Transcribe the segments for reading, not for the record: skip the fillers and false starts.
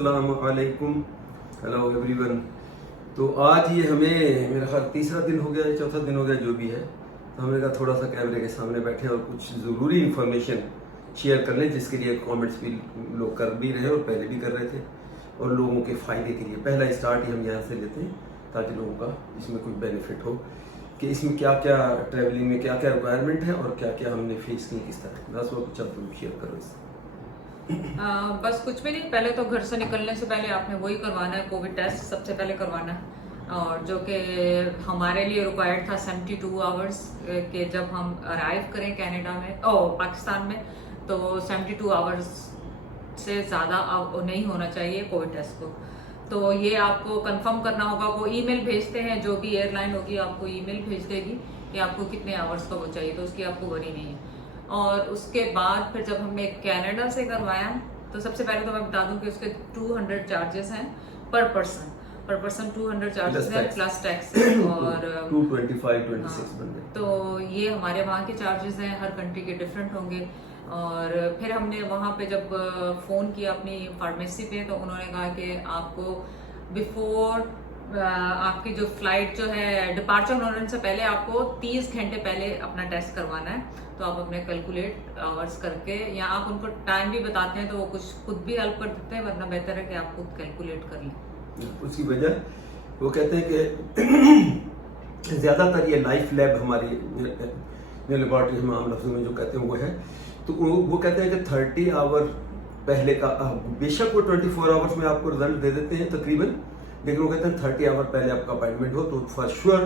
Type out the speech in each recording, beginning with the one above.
अस्सलामु अलैकुम, hello everyone. तो आज ये हमें मेरा ख्याल तीसरा दिन हो गया है, चौथा दिन हो गया जो भी है। तो हमने कहा थोड़ा सा कैमरे के सामने बैठे और कुछ ज़रूरी इन्फॉर्मेशन शेयर कर लें, जिसके लिए कमेंट्स भी लोग कर भी रहे और पहले भी कर रहे थे, और लोगों के फ़ायदे के लिए पहला स्टार्ट ही हम यहाँ से लेते हैं ताकि लोगों का इसमें कोई बेनिफिट हो कि इसमें क्या क्या ट्रैवलिंग में क्या क्या रिक्वायरमेंट है और क्या क्या हमने फेस की किस तरह। बस वो कुछ तुम शेयर करो इससे। बस कुछ भी नहीं, पहले तो घर से निकलने से पहले आपने वही करवाना है, कोविड टेस्ट सबसे पहले करवाना है, और जो कि हमारे लिए रिक्वायर्ड था 72 आवर्स के। जब हम अराइव करें कनाडा में पाकिस्तान में, तो 72 आवर्स से ज़्यादा नहीं होना चाहिए कोविड टेस्ट को। तो ये आपको कंफर्म करना होगा। वो ईमेल भेजते हैं, जो भी एयरलाइन होगी आपको ईमेल भेज देगी कि आपको कितने आवर्स का वो चाहिए, तो उसकी आपको वरी नहीं है। और उसके बाद फिर जब हमने कनाडा से करवाया, तो सबसे पहले तो मैं बता दूं कि उसके 200 चार्जेस हैं पर पर्सन 200 चार्जेस हैं प्लस टैक्स और 225-26 बन गए। तो ये हमारे वहाँ के चार्जेस हैं, हर कंट्री के डिफरेंट होंगे। और फिर हमने वहाँ पे जब फ़ोन किया अपनी फार्मेसी पे, तो उन्होंने कहा कि आपको बिफोर आपकी जो फ्लाइट जो है डिपार्चर होने से पहले आपको 30 घंटे पहले अपना टेस्ट करवाना है। तो आप अपने कैलकुलेट आवर्स करके, या आप उनको टाइम भी बताते हैं तो वो कुछ खुद भी हेल्प कर देते हैं, वरना बेहतर है कि आप खुद कैलकुलेट कर लें। उसकी वजह वो कहते हैं कि ज़्यादातर ये लाइफ लैब हमारी लेबॉर्ट्री में आम लफ्ज़ों में जो कहते हैं वो है। तो वो कहते हैं कि 30 आवर पहले का, बेशक वो 24 आवर्स में आपको रिजल्ट दे देते हैं तकरीबन, लेकिन वो कहते हैं 30 आवर पहले आपका अपॉइंटमेंट हो तो फॉर श्योर,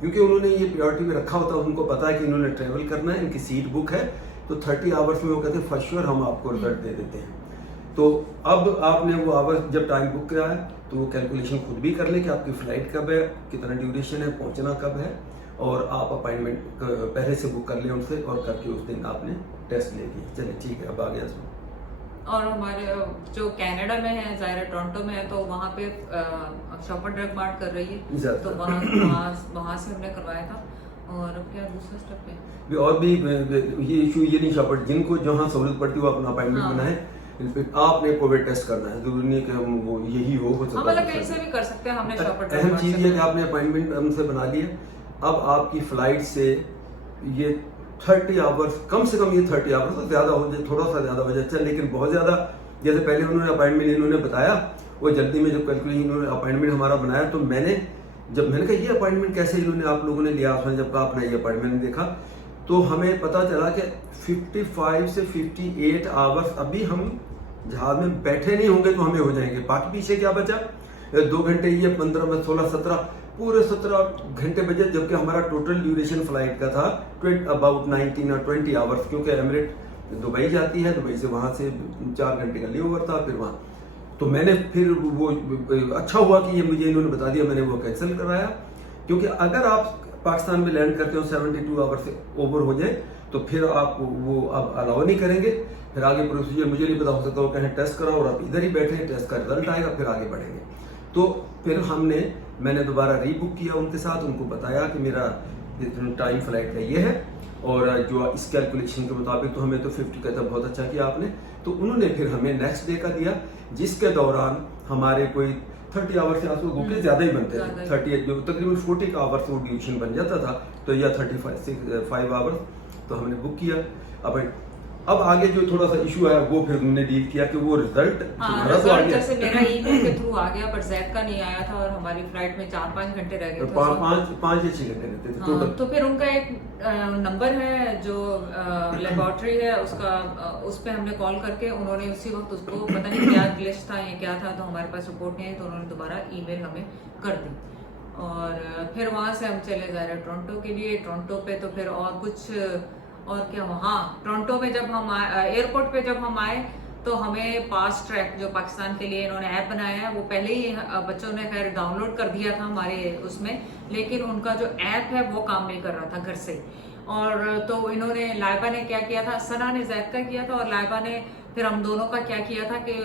क्योंकि उन्होंने ये प्रायोरिटी में रखा होता है, उनको पता है कि इन्होंने ट्रैवल करना है, इनकी सीट बुक है, तो 30 आवर्स में वो कहते हैं फॉर श्योर हम आपको रिजल्ट दे देते हैं। तो अब आपने वो आवर्स जब टाइम बुक कराया तो वो कैलकुलेशन खुद भी कर लें कि आपकी फ़्लाइट कब है, कितना ड्यूरेशन है, पहुंचना कब है, और आप अपॉइंटमेंट पहले से बुक कर लें उनसे, और करके उस दिन आपने टेस्ट ले लिया। चलिए ठीक है, अब आ गया इसमें। और हमारे जो कनाडा में है, ज़ाहिर टोरंटो में है, तो वहाँ पे शॉपर ड्रग मार्ट कर रही है, तो वहाँ से हमने करवाया था। और अब क्या दूसरा स्टेप है, और भी ये इशू ये नहीं शॉपर, जिनको जहाँ सहूलत पड़ती है वो अपना अपॉइंटमेंट बनाए। आपने कोविड टेस्ट करना है, जरूरी नहीं कि हम वो यही हो सकता है, कहीं से भी कर सकते हैं। हमने शॉपर ड्रग अहम चीज़ ये कि आपने अपॉइंटमेंट हमसे बना लिया। अब आपकी फ्लाइट से ये 30 आवर्स, कम से कम ये 30 आवर्स, तो ज़्यादा हो जाए, थोड़ा सा ज़्यादा हो जाए अच्छा, लेकिन बहुत ज़्यादा जैसे पहले उन्होंने अपॉइंटमेंट इन्होंने बताया, वो जल्दी में जब कैलकुलेशन इन्होंने अपॉइंटमेंट हमारा बनाया, तो मैंने कहा ये अपॉइंटमेंट कैसे इन्होंने आप लोगों ने लिया, उसने जब कहा अपना ये अपॉइंटमेंट देखा, तो हमें पता चला कि 55 से 58 आवर्स अभी हम जहाज में बैठे नहीं होंगे तो हमें हो जाएंगे। बाकी पीछे क्या बचा, 2 घंटे, ये 15 में 16, 17, पूरे 17 घंटे बचे, जबकि हमारा टोटल ड्यूरेशन फ्लाइट का था अबाउट 19 और 20 आवर्स, क्योंकि एमिरेट दुबई जाती है, दुबई से वहाँ से 4 घंटे का ली ओवर था फिर वहाँ। तो मैंने फिर वो अच्छा हुआ कि ये मुझे इन्होंने बता दिया, मैंने वो कैंसिल कराया, क्योंकि अगर आप पाकिस्तान में लैंड करते हो 72 आवर से ओवर हो जाए तो फिर आप वो अब अलाउ नहीं करेंगे। फिर आगे प्रोसीजर मुझे नहीं पता, हो सकता हो कहें टेस्ट कराओ और आप इधर ही बैठे, टेस्ट का रिजल्ट आएगा फिर आगे बढ़ेंगे। तो फिर मैंने दोबारा रीबुक किया उनके साथ, उनको बताया कि मेरा टाइम फ्लाइट का ये है, और जो इस कैलकुलेशन के मुताबिक तो हमें तो 50 का था, बहुत अच्छा किया आपने। तो उन्होंने फिर हमें नेक्स्ट डे का दिया, जिसके दौरान हमारे कोई 30 आवर्स से आसपास बुके ज़्यादा ही बनते थे, 38 जो तकरीबन 40 का आवर्स वो ड्यूरेशन बन जाता था, तो या 35 आवर्स तो हमने बुक किया। अब आगे जो थोड़ा सा इशू है वो फिर हमने डील किया कि वो रिजल्ट जैसे मेरा ईमेल के थ्रू आ गया, पर जैक का नहीं आया था, और हमारी फ्लाइट में 4-5 घंटे रह गए थे, 5 या 6 घंटे रहते थे टोटल। तो फिर उनका एक नंबर है जो लेबॉर्ट्री है उसका, उस पर हमने कॉल करके, उन्होंने उसी वक्त उसको पता नहीं क्या ग्लिच था या क्या था, तो हमारे पास रिपोर्ट नहीं आई, तो उन्होंने दोबारा ईमेल हमें कर दी। और फिर वहाँ से हम चले जा रहे टोरंटो के लिए। टोरंटो पे तो फिर और कुछ और क्या, वहाँ टोरंटो में जब हम एयरपोर्ट पे जब हम आए, तो हमें फास्ट ट्रैक जो पाकिस्तान के लिए इन्होंने ऐप बनाया है, वो पहले ही बच्चों ने खैर डाउनलोड कर दिया था हमारे उसमें, लेकिन उनका जो ऐप है वो काम नहीं कर रहा था घर से। और तो इन्होंने, लाइबा ने क्या किया था, सना ने जैक का किया था, और लाइबा ने फिर हम दोनों का क्या किया था कि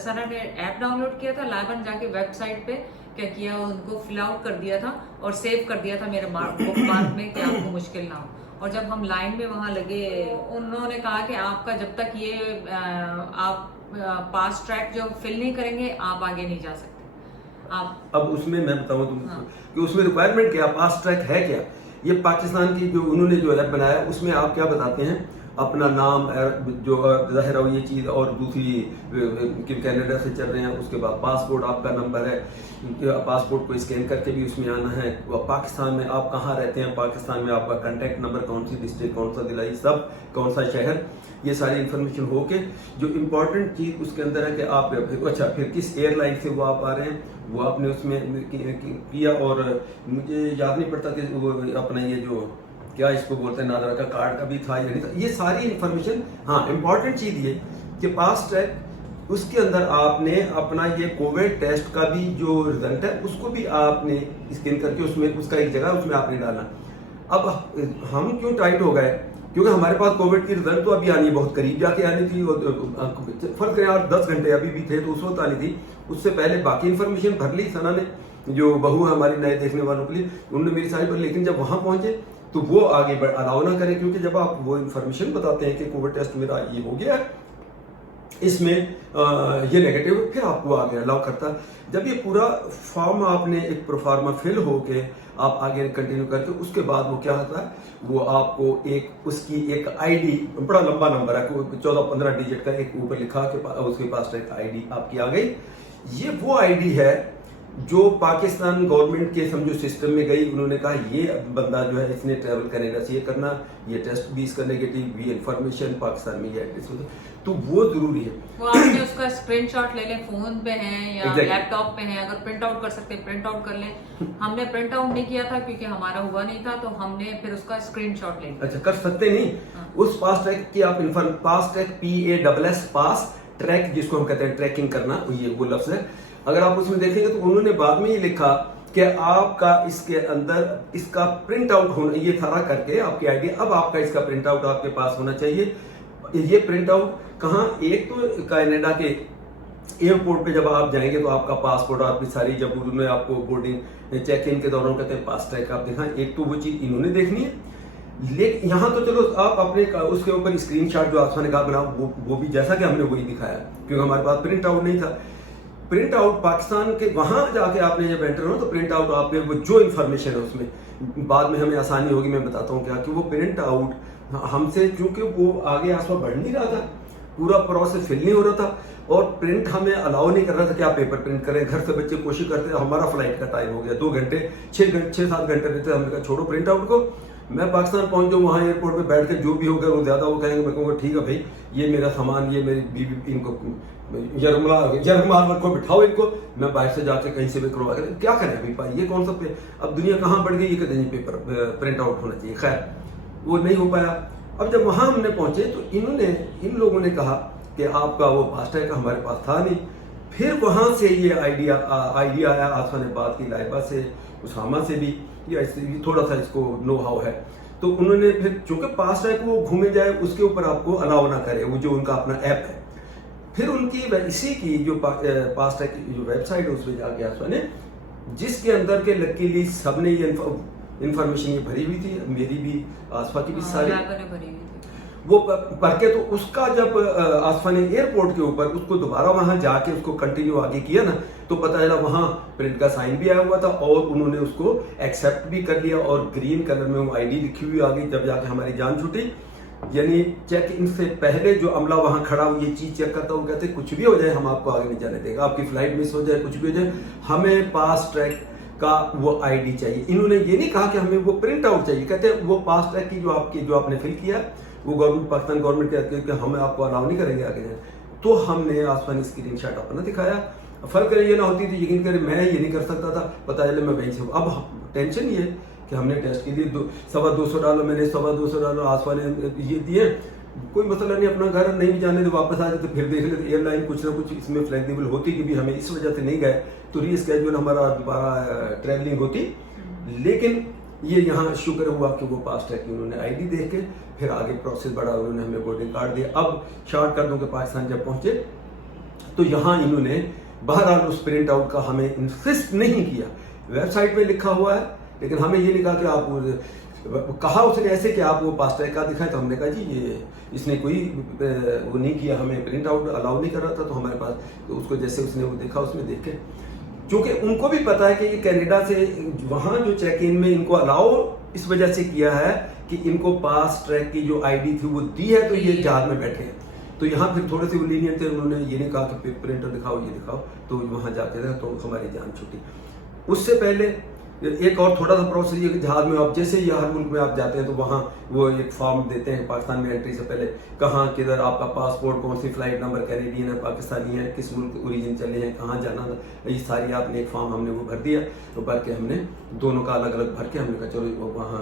सना ने ऐप डाउनलोड किया था, लाइबा ने जाके वेबसाइट पे क्या किया, उनको फिल आउट कर दिया था और सेव कर दिया था मेरे बुक मार्क में कि आपको मुश्किल ना हो। और जब हम लाइन में वहाँ लगे, उन्होंने कहा कि आपका जब तक ये आप पास ट्रैक जो फिल नहीं करेंगे आप आगे नहीं जा सकते। आप अब उसमें मैं बताऊं तुमको हाँ। कि उसमें रिक्वायरमेंट क्या, पास ट्रैक है क्या। ये पाकिस्तान की जो उन्होंने जो ऐप बनाया उसमें आप क्या बताते हैं, अपना नाम जो जाहिर हो ये चीज़, और दूसरी कि कनाडा से चल रहे हैं, उसके बाद पासपोर्ट आपका नंबर है, पासपोर्ट को स्कैन करके भी उसमें आना है, पाकिस्तान में आप कहाँ रहते हैं, पाकिस्तान में आपका कांटेक्ट नंबर, कौन सी डिस्ट्रिक्ट, कौन सा जिला, ये सब, कौन सा शहर, ये सारी इन्फॉर्मेशन होके जो इम्पोर्टेंट चीज़ उसके अंदर है कि आप अच्छा फिर किस एयरलाइन से वो आप आ रहे हैं वो आपने उसमें किया। और मुझे याद नहीं पड़ता कि वो अपना ये जो क्या इसको बोलते हैं नादरा का कार्ड का भी था या नहीं था, ये सारी इन्फॉर्मेशन। हाँ, इम्पॉर्टेंट चीज़ ये कि पास ट्रैक उसके अंदर आपने अपना ये कोविड टेस्ट का भी जो रिजल्ट है उसको भी आपने स्कैन करके उसमें उसका एक जगह उसमें आपने डालना। अब हम क्यों टाइट हो गए, क्योंकि हमारे पास कोविड की रिजल्ट तो अभी आनी बहुत करीब जाके आनी थी, फर्क है 10 घंटे अभी भी थे तो उस वक्त आनी थी, उससे पहले बाकी इन्फॉर्मेशन भर ली सना ने, जो बहू है हमारी नए देखने वालों के लिए, उन्होंने मेरी सारी भर, लेकिन जब वहां पहुंचे तो वो आगे अलाउ ना करें, क्योंकि जब आप वो इन्फॉर्मेशन बताते हैं कि कोविड टेस्ट मेरा ये हो गया है, इसमें ये नेगेटिव, फिर आपको आगे अलाउ करता है। जब ये पूरा फॉर्म आपने एक प्रोफार्मा फिल होके आप आगे कंटिन्यू करके उसके बाद वो क्या होता है, वो आपको एक उसकी एक आईडी, बड़ा लंबा नंबर है 14-15 डिजिट का, एक ऊपर लिखा के उसके पास एक आईडी आपकी आ गई। ये वो आईडी है जो पाकिस्तान गवर्नमेंट के समझो सिस्टम में गई, उन्होंने कहा ये बंदा जो है इसने ट्रैवल कनाडा से ये करना, ये टेस्ट भी इसका नेगेटिव, ये इन्फॉर्मेशन पाकिस्तान में ये एड्रेस होता, तो वो जरूरी है। वो आपने उसका स्क्रीनशॉट ले लें, फोन पे है या Exactly. लैपटॉप पे है, अगर प्रिंट आउट कर सकते हैं प्रिंट आउट कर लें। हमने प्रिंट आउट नहीं किया था क्योंकि हमारा हुआ नहीं था, तो हमने फिर उसका स्क्रीनशॉट ले लिया। अच्छा, कर सकते नहीं। हाँ। उस पास ट्रैक की आप पास ट्रैक PASS पास ट्रैक जिसको हम कहते हैं ट्रैकिंग करना, ये वो लफ्ज है। अगर आप उसमें देखेंगे तो उन्होंने बाद में ये लिखा कि आपका इसके अंदर इसका प्रिंट आउट होना, ये सारा करके आपकी आईडी, अब आपका इसका प्रिंट आउट आपके पास होना चाहिए। ये प्रिंट आउट कहाँ, एक तो कनाडा के एयरपोर्ट पे जब आप जाएंगे तो आपका पासपोर्ट, आपकी सारी, जब उन्होंने आपको बोर्डिंग चेक इन के दौरान कहते हैं पास ट्रैक आप दिखाएं, एक तो वो चीज इन्होंने देखनी है। लेकिन यहाँ तो चलो आप अपने उसके ऊपर स्क्रीनशॉट जो आसमान ने कहा बनाओ, वो भी जैसा कि हमने वही दिखाया, क्योंकि हमारे पास प्रिंट आउट नहीं था। प्रिंट आउट पाकिस्तान के वहां जाके आपने जब एंटर हो तो प्रिंट आउट आपके वो जो इन्फॉर्मेशन है उसमें बाद में हमें आसानी होगी, मैं बताता हूँ क्या, कि वो प्रिंट आउट हमसे, चूंकि वो आगे आसपास बढ़ नहीं रहा था, पूरा प्रोसेस फिल नहीं हो रहा था, और प्रिंट हमें अलाउ नहीं कर रहा था कि आप पेपर प्रिंट करें। घर से बच्चे कोशिश करते थे, हमारा फ्लाइट का टाइम हो गया 2 घंटे 6-7 घंटे रहते, हमने कहा छोड़ो प्रिंट आउट को, मैं पाकिस्तान पहुंच जाऊँ, वहाँ एयरपोर्ट पे बैठ के जो भी होगा वो ज्यादा वो कहेंगे, मैं कहूँगा ठीक है भाई, ये मेरा सामान, ये मेरी बीवी, इनको यरमाल को बिठाओ, इनको मैं बाहर से जाके कहीं से भी करवा कर, क्या करें भाई, ये कौन सा अब दुनिया कहाँ बढ़ गई, ये कहते हैं पेपर प्रिंट आउट होना चाहिए। खैर वो नहीं हो पाया। अब जब वहां हमने पहुंचे तो इन लोगों ने कहा कि आपका वो फास्टैग हमारे पास था नहीं। फिर वहां से ये आइडिया आया, आसफा ने बात की लाइबा से, उसामा से भी, या थोड़ा सा इसको नो हाउ है, तो उन्होंने फिर चूंकि फास्टैग वो घूमे जाए उसके ऊपर आपको अलाउ ना करे, वो जो उनका अपना ऐप है, फिर उनकी इसी की जो फास्टैग की जो वेबसाइट है उसमें जाके आसफा ने, जिसके अंदर के लकीली सबने ये इन्फॉर्मेशन ये भरी हुई थी, मेरी भी आसफा की भी सारी भरी हुई थी, वो पढ़ के, तो उसका जब आसफा ने एयरपोर्ट के ऊपर उसको दोबारा वहां जाके उसको कंटिन्यू आगे किया ना, तो पता चला वहां प्रिंट का साइन भी आया हुआ था और उन्होंने उसको एक्सेप्ट भी कर लिया, और ग्रीन कलर में वो आईडी लिखी हुई आ गई। जब जाके हमारी जान छूटी, यानी चेक इन से पहले जो अमला वहां खड़ा हो ये चीज चेक करता, वो कहते कुछ भी हो जाए हम आपको आगे नहीं जाने देगा, आपकी फ्लाइट मिस हो जाए, कुछ भी हो जाए, हमें पास ट्रैक का वो आईडी चाहिए। इन्होंने ये नहीं कहा कि हमें वो प्रिंट आउट चाहिए, कहते वो पास ट्रैक की जो आपने फिल किया वो गवर्नमेंट, पाकिस्तान गवर्नमेंट कहती है कि हम आपको अलाउ नहीं करेंगे आगे जाए। तो हमने आसमान स्क्रीन शॉट अपना दिखाया, फर्क ये ना होती थी, यकीन करें मैं ये नहीं कर सकता था, पता चले मैं वहीं से। अब टेंशन ये कि हमने टेस्ट के लिए $250 मैंने $250 आसफा ने ये दिए, कोई मसला नहीं, अपना घर नहीं भी जाने तो वापस आ जाए तो फिर देख लेते, एयरलाइन कुछ ना कुछ इसमें फ्लेक्सिबल होती कि भी हमें इस वजह से नहीं गए तो रीस्केड्यूल हमारा दोबारा ट्रैवलिंग होती। लेकिन ये यहाँ शुक्र हुआ कि वो पास ट्रैक की उन्होंने आईडी देख के फिर आगे प्रोसेस बढ़ा, उन्होंने हमें बोर्डिंग कार्ड दिया। अब शॉर्ट कर दूं कि पाकिस्तान जब पहुंचे तो यहाँ इन्होंने बहरहाल उस प्रिंट आउट का हमें इंसिस्ट नहीं किया, वेबसाइट पे लिखा हुआ है, लेकिन हमें ये नहीं कहा कि आप कहा उसने ऐसे कि आप वो पास ट्रैक का दिखाए, तो हमने कहा जी ये इसने कोई वो नहीं किया, हमें प्रिंट आउट अलाउ नहीं कर रहा था, तो हमारे पास तो उसको जैसे उसने वो देखा, उसमें देख के, क्योंकि उनको भी पता है कि ये कनाडा से वहाँ जो चेक इन में इनको अलाउ इस वजह से किया है कि इनको पास ट्रैक की जो आईडी थी वो दी है, तो ये जहाज में बैठे हैं। तो यहाँ फिर थोड़े से लीनियंट थे, उन्होंने ये नहीं कहा कि प्रिंटर दिखाओ, ये दिखाओ, तो वहाँ जाके रहे, तो हमारी जान छूटी। उससे पहले एक और थोड़ा सा प्रोसेस ये कि जहाज में आप जैसे ही हर मुल्क में आप जाते हैं तो वहाँ वो एक फॉर्म देते हैं पाकिस्तान में एंट्री से पहले, कहाँ किधर आपका पासपोर्ट, कौन सी फ्लाइट नंबर, कैनेडियन है, पाकिस्तानी है, किस मुल्क ओरिजिन चले हैं, कहाँ जाना था, ये सारी आपने एक फॉर्म हमने वो भर दिया। तो भर के हमने दोनों का अलग अलग भर के हमने कहा चलो वहाँ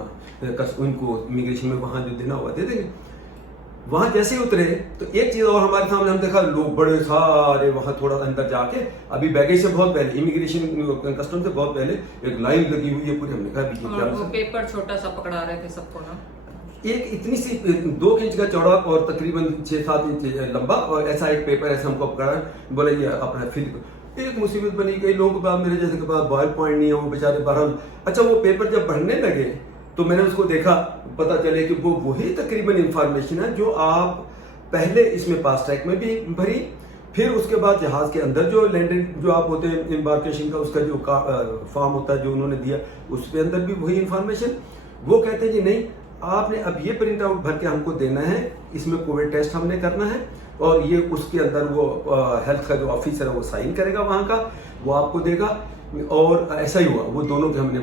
उनको इमिग्रेशन में वहाँ जो देना हुआ दे देंगे। वहां जैसे ही उतरे तो एक चीज और हमारे सामने हम देखा, लोग बड़े सारे वहां थोड़ा अंदर जाके, अभी बैगेज से बहुत पहले, इमिग्रेशन कस्टम से बहुत पहले एक लाइन लगी हुई है पूरी, हमने कहा और वो पेपर छोटा सा पकड़ा रहे थे सबको ना, एक इतनी सी 2 इंच का चौड़ा और तकरीबन 6-7 इंच लंबा, और ऐसा एक पेपर ऐसा हमको पकड़ा, बोला ये अपना फिल। एक मुसीबत बनी, कई लोगों के पास मेरे जैसे के पास बॉयल पॉइंट नहीं है, वो बेचारे बरहम। अच्छा वो पेपर जब बढ़ने लगे तो मैंने उसको देखा, पता चले कि वो वही तकरीबन इंफॉर्मेशन है जो आप पहले इसमें पास ट्रैक में भी भरी, फिर उसके बाद जहाज के अंदर जो लैंडिंग जो आप होते हैं एम्बार्केशन का, उसका जो फॉर्म होता है जो उन्होंने दिया, उसके अंदर भी वही इंफॉर्मेशन। वो कहते हैं कि नहीं, आपने अब ये प्रिंट आउट भर के हमको देना है, इसमें कोविड टेस्ट हमने करना है, और ये उसके अंदर वो हेल्थ का जो ऑफिसर है वो साइन करेगा वहाँ का, वो आपको देगा। और ऐसा ही हुआ, वो दोनों के हमने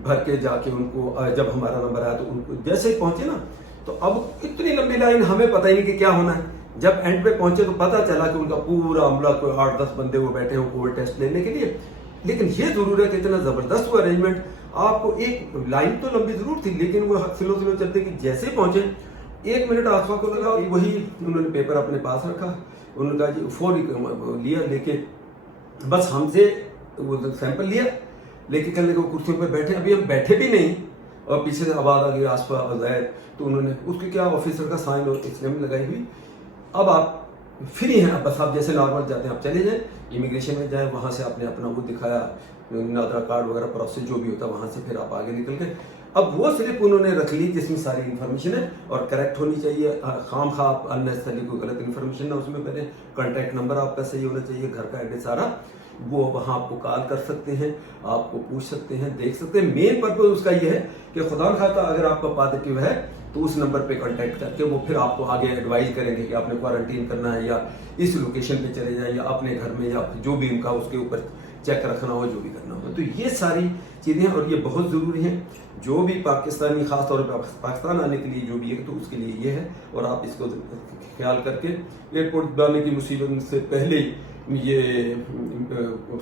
भर के जाके उनको, जब हमारा नंबर आया तो उनको जैसे ही पहुंचे ना, तो अब इतनी लंबी लाइन, हमें पता ही नहीं कि क्या होना है। जब एंड पे पहुंचे तो पता चला कि उनका पूरा अमला, कोई 8-10 बंदे वो बैठे हैं कोविड टेस्ट लेने के लिए। लेकिन ये जरूर है कि इतना जबरदस्त हुआ अरेंजमेंट, आपको एक लाइन तो लंबी जरूर थी, लेकिन वो स्लो चलते कि जैसे ही पहुंचे 1 मिनट आसपा को लगा, वही उन्होंने पेपर अपने पास रखा, उन्होंने कहा जी फौरी लिया, लेके बस हमसे वो सैंपल लिया, लेके कहने को कुर्सियों पर बैठे, अभी हम बैठे भी नहीं, और पीछे से आवाज आ गई आसपास जाए, तो उन्होंने उसके क्या ऑफिसर का साइन और स्टैम्प लगाई हुई, अब आप फ्री हैं, अब बस आप जैसे नॉर्मल जाते हैं आप चले जाएं, इमिग्रेशन में जाएं, वहां से आपने अपना वो दिखाया, नादरा कार्ड वगैरह प्रोसेस जो भी होता है, वहां से फिर आप आगे निकल गए। अब वो स्लिप उन्होंने रख ली जिसमें सारी इन्फॉर्मेशन है और करेक्ट होनी चाहिए, खाम खा अननेसेसरी कोई गलत इन्फॉर्मेशन ना उसमें पहले, कॉन्टैक्ट नंबर आपका सही होना चाहिए, घर का एड्रेस सारा, वो वहाँ आपको कॉल कर सकते हैं, आपको पूछ सकते हैं, देख सकते हैं। मेन पर्पज उसका ये है कि खुदा न खाता अगर आपका पॉजिटिव है तो उस नंबर पे कांटेक्ट करके वो फिर आपको आगे एडवाइस करेंगे कि आपने क्वारंटीन करना है, या इस लोकेशन पे चले जाए, या अपने घर में, या जो भी उनका उसके ऊपर चेक रखना हो, जो भी करना हो। तो ये सारी चीज़ें हैं और ये बहुत ज़रूरी हैं, जो भी पाकिस्तानी खास तौर पर पाकिस्तान आने के लिए जो भी है, तो उसके लिए ये है। और आप इसको ख्याल करके एयरपोर्ट जाने की मुसीबत से पहले ये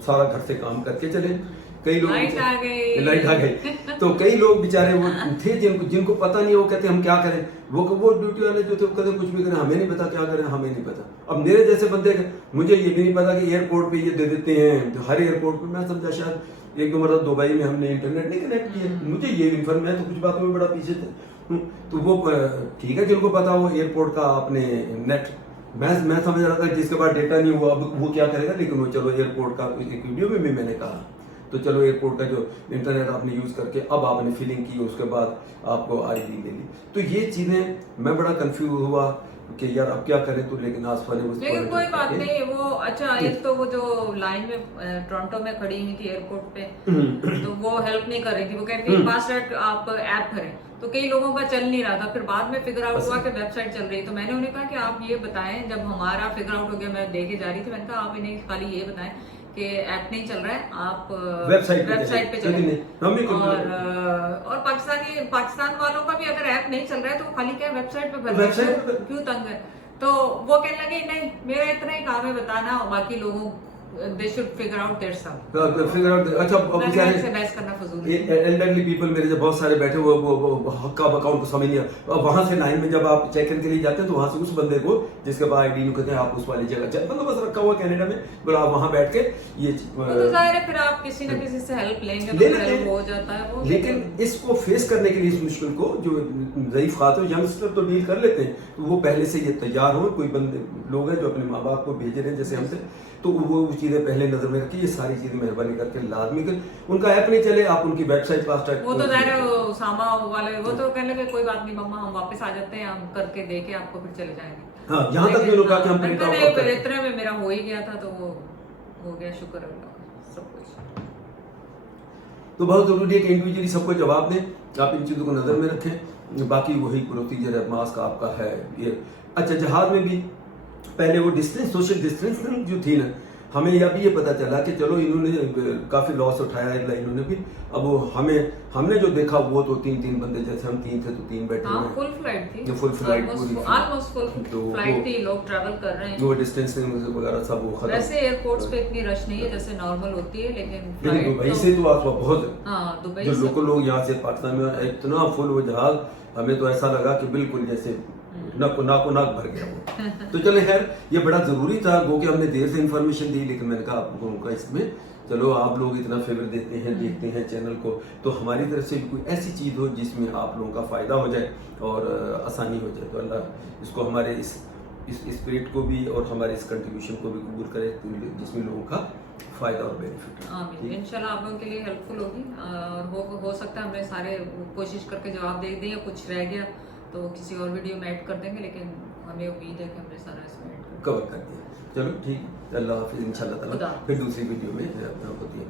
सारा घर से काम करके चले। कई लोग लाइट आ गई तो कई लोग बेचारे वो थे जिनको पता नहीं, वो कहते हम क्या करें, वो ड्यूटी वाले जो थे वो कहते कुछ भी करें, हमें नहीं पता क्या करें, हमें नहीं पता। अब मेरे जैसे बंदे, मुझे ये भी नहीं पता कि एयरपोर्ट पे ये दे देते हैं, तो हर एयरपोर्ट पे मैं समझा शायद 1-2 मरतबा दुबई में हमने इंटरनेट नहीं कनेक्ट किया, मुझे ये इन्फॉर्मेशन है, तो कुछ बातों में बड़ा पीछे थे। तो वो ठीक है, जिनको पता हो एयरपोर्ट का अपने नेट, मैं समझ रहा था जिसके पास डेटा नहीं हुआ अब वो क्या करेगा, लेकिन वो चलो एयरपोर्ट का एक वीडियो में भी मैंने कहा, तो चलो एयरपोर्ट का जो इंटरनेट आपने यूज करके अब आपने फिलिंग की, उसके बाद आपको आईडी ले ली। तो ये चीजें मैं बड़ा कंफ्यूज हुआ कि यार अब क्या करें, तो लेकिन आसपास ने लेकिन कोई बात नहीं। वो अच्छा, एक तो वो जो लाइन में टोरंटो में खड़ी हुई थी एयरपोर्ट पे, तो वो हेल्प नहीं कर रही थी, वो कहती है पासवर्ड आप ऐप करें, तो कई लोगों का चल नहीं रहा था। फिर बाद में फिगर आउट हुआ कि वेबसाइट चल रही, तो मैंने उन्हें कहा कि आप ये बताएं, जब हमारा फिगर आउट हो गया, मैं देके जा रही थी, मैंने कहा आप इन्हें खाली ये बताएं कि ऐप नहीं चल रहा है, आप वेबसाइट पे चलें। और पाकिस्तान वालों का भी अगर ऐप नहीं चल रहा है तो खाली क्या वेबसाइट पे भर, क्यों तंग है। तो वो कहने लगे नहीं, मेरा इतना ही काम है बताना, और बाकी लोगों they should figure out their stuff। figure out। अच्छा, अब बेचारे से बहस करना फजूल है। एल्डरली पीपल मेरे जो बहुत सारे बैठे वो हक्का बकाउंट को समझ नहीं, अब वहां से लाइन में जब आप चेक इन के लिए जाते हैं तो वहां से उस बंदे को जिसके बाद आईडी नु कहते हैं आप उस वाली जगह जाए, बंदोबस्त रखा हुआ कनाडा में, बोला आप वहां बैठ के ये वो तो जाहिर है फिर आप किसी न किसी से हेल्प लेंगे ले तो लेते हेल्प हैं। हो जाता है वो। लेकिन इसको फेस करने के लिए इस मुश्किल को जो ज़ईफ खाते हो यंगस्टर तो डील कर लेते हैं, तो वो पहले से ये तैयार हो, कोई बंदे लोग हैं जो अपने माँ बाप को भेज रहे हैं जैसे हमसे, तो वो चीज़ें पहले नजर में रखिए, ये सारी चीज़ें मेहरबानी करके लाजमी कर, उनका ऐप नहीं चले आप उनकी वेबसाइट फास्ट वो तो जाहिर है उसामा वाले वो तो कहने लगे कोई बात नहीं मम्मा हम वापस आ जाते हैं, हम करके देके आपको फिर चले जाएंगे। हाँ, यहाँ तक भी उन्होंने कहा कि हम प्रिंट आउट करते हैं। इतने में मेरा हो ही गया था तो वो हो गया, शुक्र है अल्लाह का, सब कुछ। तो बहुत जरूरी है कि इंडिविजुअली सबको जवाब दें, आप इन चीज़ों को नज़र में रखें, बाकी वही प्रोसीजर है, मास्क आपका है ये। अच्छा, जहाज में भी पहले वो डिस्टेंस, सोशल डिस्टेंसिंग जो थी ना, हमें यह भी ये पता चला कि चलो इन्होंने काफ़ी लॉस उठाया एयरलाइनों ने भी, अब वो हमने जो देखा वो तो 3-3 बंदे, जैसे हम 3 थे तो 3 बैठे हाँ, हुए, फुल फ्लाइट थी, जो फुल फ्लाइट पूरी थी, ऑलमोस्ट फुल तो फ्लाइट थी, लोग ट्रैवल कर रहे हैं। वो डिस्टेंसिंग वगैरह सब वो खत्म। वैसे एयरपोर्ट्स पे इतनी रश नहीं है जैसे नॉर्मल होती है, लेकिन लेकिन दुबई से तो आप बहुत, हाँ दुबई जो से लोकल लोग यहाँ से पाकिस्तान में इतना फुल वो जहाज, हमें तो ऐसा लगा कि बिल्कुल जैसे नाको नाक भर गया वो। तो चले खैर, ये बड़ा जरूरी था, गो कि हमने देर से इन्फॉर्मेशन दी, लेकिन मैंने कहा आप लोगों का इसमें चलो आप लोग इतना फेवर देते हैं, देखते हैं चैनल को, तो हमारी तरफ से भी कोई ऐसी चीज़ हो जिसमें आप लोगों का फ़ायदा हो जाए और आसानी हो जाए, तो अल्लाह इसको हमारे इस स्पिरिट को भी और हमारे इस कंट्रीब्यूशन को भी कबूल करे, जिसमें लोगों का फ़ायदा और बेनिफिट हो। आमीन। इंशाल्लाह आप लोगों के लिए हेल्पफुल होगी, और हो सकता है हमने सारे कोशिश करके जवाब दे दें, या कुछ रह गया तो किसी और वीडियो में ऐड कर देंगे, लेकिन हमें उम्मीद है कि हमने सारा इसमें ऐड कवर कर दिया। चलो ठीक है, अल्लाह हाफिज़, इंशाल्लाह ताला खुदा। फिर दूसरी वीडियो में होती है।